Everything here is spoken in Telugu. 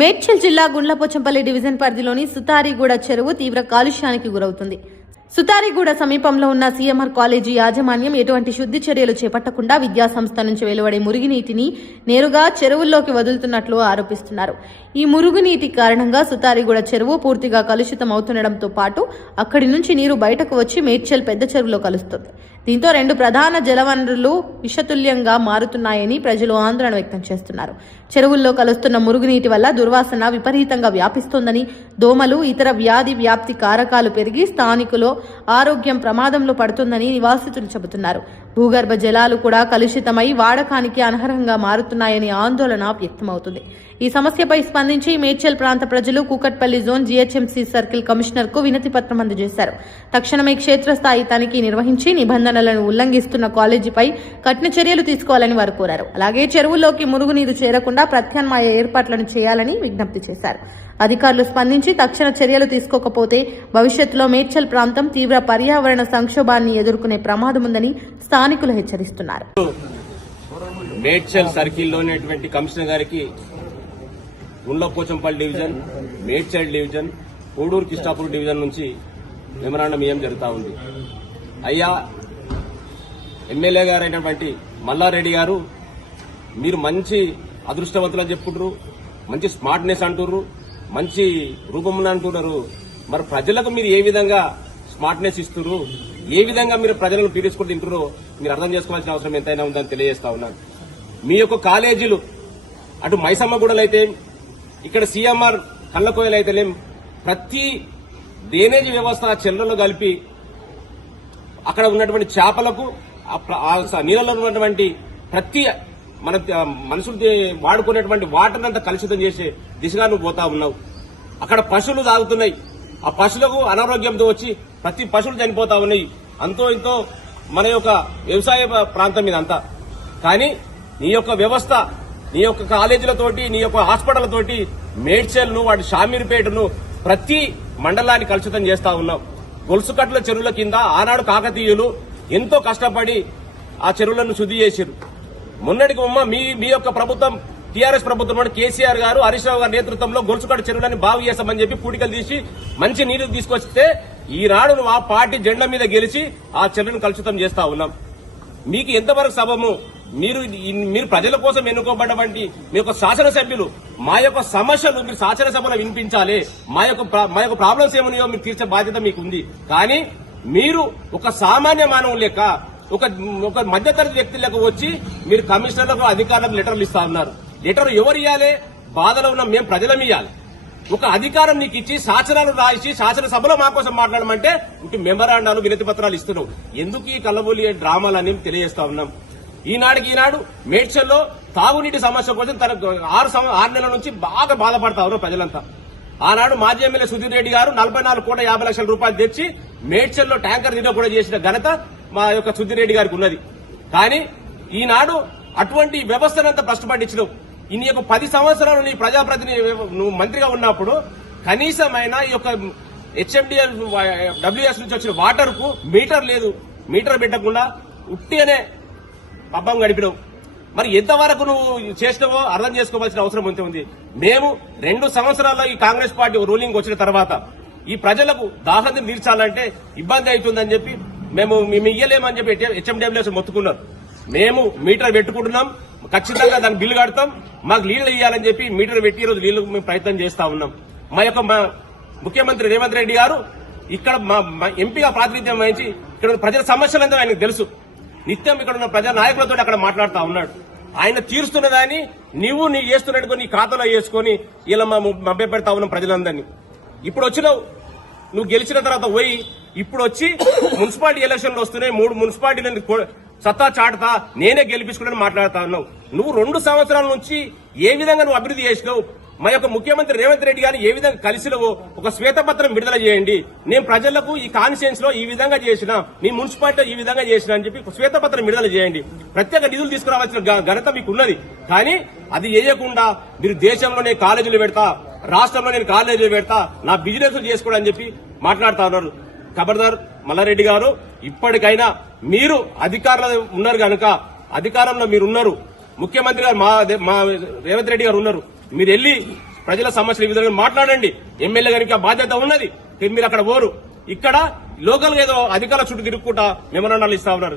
మేడ్చల్ జిల్లా గుండ్లపోచంపల్లి డివిజన్ పరిధిలోని సుతారిగూడ చెరువు తీవ్ర కాలుష్యానికి గురవుతుంది. సుతారిగూడ సమీపంలో ఉన్న సీఎంఆర్ కాలేజీ యాజమాన్యం ఎటువంటి శుద్ధి చర్యలు చేపట్టకుండా విద్యాసంస్థ నుంచి వెలువడే మురుగునీటిని నేరుగా చెరువుల్లోకి వదులుతున్నట్లు ఆరోపిస్తున్నారు. ఈ మురుగునీటి కారణంగా సుతారిగూడ చెరువు పూర్తిగా కలుషితం అవుతుండటంతో పాటు అక్కడి నుంచి నీరు బయటకు వచ్చి మేడ్చల్ పెద్ద చెరువులో కలుస్తుంది. దీంతో రెండు ప్రధాన జలవనరులు విషతుల్యంగా మారుతున్నాయని ప్రజలు ఆందోళన వ్యక్తం చేస్తున్నారు. చెరువుల్లో కలుస్తున్న మురుగునీటి వల్ల దుర్వాసన విపరీతంగా వ్యాపిస్తోందని, దోమలు ఇతర వ్యాధి వ్యాప్తి కారకాలు పెరిగి స్థానికులు ఆరోగ్యం ప్రమాదంలో పడుతుందని నివాసితులు చెబుతున్నారు. భూగర్భ జలాలు కూడా కలుషితమై వాడకానికి అనర్హంగా మారుతున్నాయని ఆందోళన వ్యక్తమవుతుంది. ఈ సమస్యపై స్పందించి మేడ్చల్ ప్రాంత ప్రజలు Kukatpally zone GHMC circle commissioner కు వినతి పత్రం అందజేశారు. తక్షణమే క్షేత్రస్థాయి తనిఖీ నిర్వహించి నిబంధనలను ఉల్లంఘిస్తున్న కాలేజీపై కఠిన చర్యలు తీసుకోవాలని వారు కోరారు. అలాగే చెరువుల్లోకి మురుగునీరు చేరకుండా ప్రత్యామ్నాయ ఏర్పాట్లను చేయాలని విజ్ఞప్తి చేశారు. అధికారులు స్పందించి తక్షణ చర్యలు తీసుకోకపోతే భవిష్యత్తులో మేడ్చల్ ప్రాంతం తీవ్ర పర్యావరణ సంక్షోభాన్ని ఎదుర్కొనే ప్రమాదం ఉందని స్థానికులు హెచ్చరిస్తున్నారు. మేడ్చల్ సర్కిల్లోనేటువంటి కమిషనర్ గారికి Gundlapochampally division, Medchal division, Kodur Kistapur division నుంచి మెమరాండం ఇవ్వడం జరుగుతూ ఉంది. అయ్యా ఎమ్మెల్యే గారైనటువంటి మల్లారెడ్డి గారు, మీరు మంచి అదృష్టవంతులని చెప్పుకుంటారు, మంచి స్మార్ట్నెస్ అంటున్నారు, మంచి రూపం అంటున్నారు. మరి ప్రజలకు మీరు ఏ విధంగా స్మార్ట్నెస్ ఇస్తున్నారు, ఏ విధంగా మీరు ప్రజలను పీడించుకుంటూ తింటున్నారో మీరు అర్థం చేసుకోవాల్సిన అవసరం ఎంతైనా ఉందని తెలియజేస్తా ఉన్నాను. మీ యొక్క కాలేజీలు అటు మైసమ్మగూడలు అయితే, ఇక్కడ సీఎంఆర్ కళ్ళకోయలు అయితేనేం, ప్రతి డ్రైనేజీ వ్యవస్థ చెర్లలో కలిపి అక్కడ ఉన్నటువంటి చేపలకు నీళ్ళలో ఉన్నటువంటి ప్రతి మన మనుషులు వాడుకునేటువంటి వాటర్ అంతా కలుషితం చేసే దిశగా నువ్వు పోతా ఉన్నావు. అక్కడ పశువులు తాగుతున్నాయి. ఆ పశువులకు అనారోగ్యంతో వచ్చి ప్రతి పశువులు చనిపోతా ఉన్నాయి. అంతో ఇంతో మన యొక్క వ్యవసాయ ప్రాంతం ఇదంతా. కానీ నీ యొక్క వ్యవస్థ, నీ యొక్క కాలేజీలతోటి, నీ యొక్క హాస్పిటళ్లతోటి మేడ్చల్ను, వాటి షామీర్పేటను ప్రతి మండలాన్ని కలుషితం చేస్తా ఉన్నావు. గొలుసుకట్ల చెరువుల కింద ఆనాడు కాకతీయులు ఎంతో కష్టపడి ఆ చెరువులను శుద్ధి చేశారు. మొన్నటికి మీ యొక్క ప్రభుత్వం, టీఆర్ఎస్ ప్రభుత్వం కేసీఆర్ గారు, హరీష్ రావు గారి నేతృత్వంలో గొలుసుకట్ట చెరువులని బాగు చేస్తామని చెప్పి పూడికలు తీసి మంచి నీరు తీసుకొస్తే ఈనాడు నువ్వు ఆ పార్టీ జెండా మీద గెలిచి ఆ చెరువును కలుషితం చేస్తా ఉన్నాం. మీకు ఎంతవరకు సభము? మీరు ప్రజల కోసం ఎన్నుకోబడ్డటువంటి మీ యొక్క శాసనసభ్యులు మా యొక్క సమస్యలు మీరు శాసనసభలో వినిపించాలి. మా యొక్క ప్రాబ్లమ్స్ ఏమన్నాయో మీరు తీర్చే బాధ్యత మీకు ఉంది. కానీ మీరు ఒక సామాన్య మానవులు లెక్క, ఒక మధ్యతరగతి వ్యక్తులకు వచ్చి మీరు కమిషనర్లకు, అధికారులకు లెటర్లు ఇస్తా ఉన్నారు. లెటర్ ఎవరు ఇవ్వాలి? బాధలో ఉన్న మేము ప్రజలం ఇవ్వాలి. ఒక అధికారం నీకు ఇచ్చి శాసనాలు రాసి శాసనసభలో మా కోసం మాట్లాడమంటే ఇంటి మెమరాండాలు, వినతి పత్రాలు ఇస్తున్నావు. ఎందుకు ఈ కల్లబోలి డ్రామాలని తెలియజేస్తా ఉన్నాం. ఈనాడు మేడ్చల్లో తాగునీటి సమస్య కోసం తన 6 నెలల నుంచి బాగా బాధపడతా ఉన్నారు ప్రజలంతా. ఆనాడు మాజీ ఎమ్మెల్యే సుధీర్ రెడ్డి గారు 44,50,00,000 రూపాయలు తెచ్చి మేడ్చల్లో ట్యాంకర్ నిధులు కూడా చేసిన ఘనత మా యొక్క సుధీర్ రెడ్డి గారికి ఉన్నది. కానీ ఈనాడు అటువంటి వ్యవస్థనంతా భ్రష్టుపట్టించడం. ఇన్ని యొక్క 10 సంవత్సరాలు నీ ప్రజాప్రతినిధి నువ్వు మంత్రిగా ఉన్నప్పుడు కనీసమైన ఈ యొక్క హెచ్ఎండిఎల్ డబ్ల్యూఎస్ నుంచి వచ్చిన వాటర్ కు మీటర్ లేదు. మీటర్ పెట్టకుండా ఉట్టిగానే పబ్బం గడిపినావు. మరి ఎంతవరకు నువ్వు చేసినావో అర్థం చేసుకోవాల్సిన అవసరం ఉంది. మేము 2 సంవత్సరాల్లో ఈ కాంగ్రెస్ పార్టీ రూలింగ్ వచ్చిన తర్వాత ఈ ప్రజలకు దాహాన్ని తీర్చాలంటే ఇబ్బంది అవుతుందని చెప్పి మేము ఇయ్యలేమని చెప్పి హెచ్ఎండబ్ల్యూఎస్ మొత్తుకున్నారు. మేము మీటర్ పెట్టుకుంటున్నాం, ఖచ్చితంగా దానికి బిల్లు కడతాం, మాకు నీళ్లు ఇవ్వాలని చెప్పి మీటర్ పెట్టి ఈరోజు నీళ్లు మేము ప్రయత్నం చేస్తా ఉన్నాం. మా ముఖ్యమంత్రి రేవంత్ రెడ్డి గారు ఇక్కడ మా ఎంపీగా ప్రాతినిధ్యం వహించి ఇక్కడ ప్రజల సమస్యలంతా ఆయనకు తెలుసు. నిత్యం ఇక్కడ ఉన్న ప్రజా నాయకులతో అక్కడ మాట్లాడుతూ ఉన్నాడు. ఆయన తీరుస్తున్నదాన్ని నీవు చేస్తున్నట్టు నీ ఖాతాలో వేసుకుని ఇలా మభ్య పెడతా ఉన్నాం ప్రజలందరినీ. ఇప్పుడు వచ్చినావు, నువ్వు గెలిచిన తర్వాత పోయి ఇప్పుడు వచ్చి మున్సిపాలిటీ ఎలక్షన్లు వస్తున్నాయి, 3 మున్సిపాలిటీలను సత్తా చాటుతా నేనే గెలిపించుకుని మాట్లాడుతా ఉన్నావు. నువ్వు 2 సంవత్సరాల నుంచి ఏ విధంగా నువ్వు అభివృద్ధి చేసినావు, మా యొక్క ముఖ్యమంత్రి రేవంత్ రెడ్డి గారిని ఏ విధంగా కలిసినవో ఒక శ్వేతపత్రం విడుదల చేయండి. నేను ప్రజలకు ఈ కాన్స్టిట్యూన్స్ లో ఈ విధంగా చేసిన, మీ మున్సిపాలిటీలో ఈ విధంగా చేసిన అని చెప్పి శ్వేతపత్రం విడుదల చేయండి. ప్రత్యేక నిధులు తీసుకురావాల్సిన ఘనత మీకు ఉన్నది. కానీ అది చేయకుండా మీరు దేశంలోనే కాలేజీలు పెడతా, రాష్ట్రంలో నేను కాలేజీలు పెడతా, నా బిజినెస్ చేసుకోవడం చెప్పి మాట్లాడుతా ఉన్నారు. ఖబర్దార్ మల్లారెడ్డి గారు, ఇప్పటికైనా మీరు అధికారంలో ఉన్నారు కనుక, అధికారంలో మీరున్నారు, ముఖ్యమంత్రి గారు మా రేవంత్ రెడ్డి గారు ఉన్నారు, మీరు వెళ్ళి ప్రజల సమస్యలు ఈ విధంగా మాట్లాడండి. ఎమ్మెల్యే గారికి ఆ బాధ్యత ఉన్నది. మీరు అక్కడ పోరు. ఇక్కడ లోకల్ గా ఏదో అధికారుల చుట్టూ తిరుగుకుంటా మెమరాండాలు ఇస్తా ఉన్నారు.